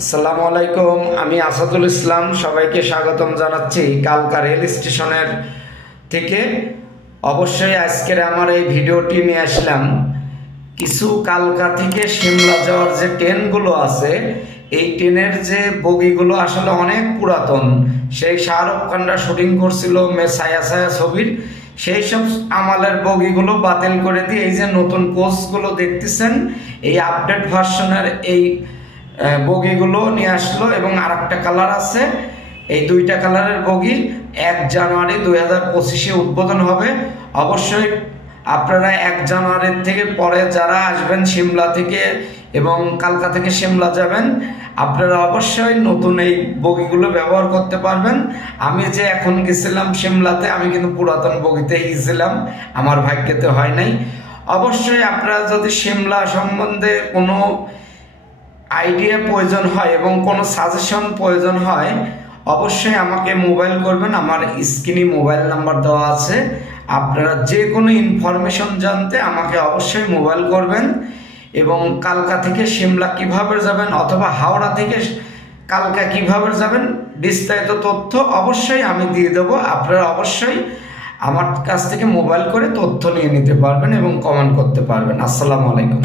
আসসালামু আলাইকুম, আমি আসাদুল ইসলাম। সবাইকে স্বাগতম জানাচ্ছি কালকা রেল স্টেশনের থেকে। অবশ্যই আজকের আমার এই ভিডিওটি নিয়ে আসলাম কিছু কালকা থেকে সিমলা যাওয়ার যে ট্রেনগুলো আছে, এই ট্রেনের যে বগিগুলো আসলে অনেক পুরাতন। সেই শাহরুখ খানরা শুটিং করছিল ছায়া ছায়া ছবির, সেই সব আমালের বগিগুলো বাতিল করে দিয়ে এই যে নতুন কোচগুলো দেখতেছেন, এই আপডেট ভার্সনের এই বগিগুলো নিয়ে আসলো এবং আর একটা কালার আছে। এই দুইটা কালারের বগি 1 জানুয়ারি 2025-এ উদ্বোধন হবে। অবশ্যই আপনারা 1 জানুয়ারির থেকে পরে যারা আসবেন সিমলা থেকে এবং কালকা থেকে সিমলা যাবেন, আপনারা অবশ্যই নতুন এই বগিগুলো ব্যবহার করতে পারবেন। আমি যে এখন গেছিলাম সিমলাতে, আমি কিন্তু পুরাতন বগিতে গেছিলাম, আমার ভাগ্যতে হয় নাই। অবশ্যই আপনারা যদি সিমলা সম্বন্ধে কোনো আইডিয়া প্রয়োজন হয় এবং কোনো সাজেশন প্রয়োজন হয়, অবশ্যই আমাকে মোবাইল করবেন। আমার স্ক্রিনে মোবাইল নাম্বার দেওয়া আছে। আপনারা যে কোনো ইনফরমেশন জানতে আমাকে অবশ্যই মোবাইল করবেন। এবং কালকা থেকে সিমলা কিভাবে যাবেন অথবা হাওড়া থেকে কালকা কিভাবে যাবেন, বিস্তারিত তথ্য অবশ্যই আমি দিয়ে দেবো। আপনারা অবশ্যই আমার কাছ থেকে মোবাইল করে তথ্য নিয়ে নিতে পারবেন এবং কমেন্ট করতে পারবেন। আসসালামু আলাইকুম।